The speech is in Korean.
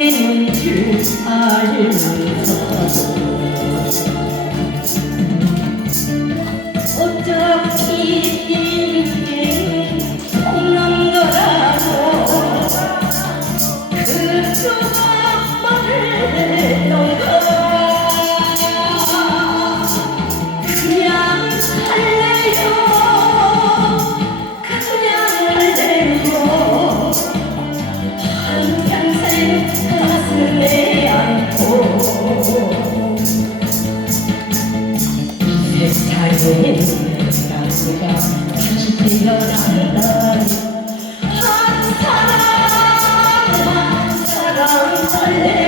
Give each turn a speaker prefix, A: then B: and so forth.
A: 있는 줄 알면서도 어차피 인생 없는 거라고. 그동안 한 사람 한 사람 설레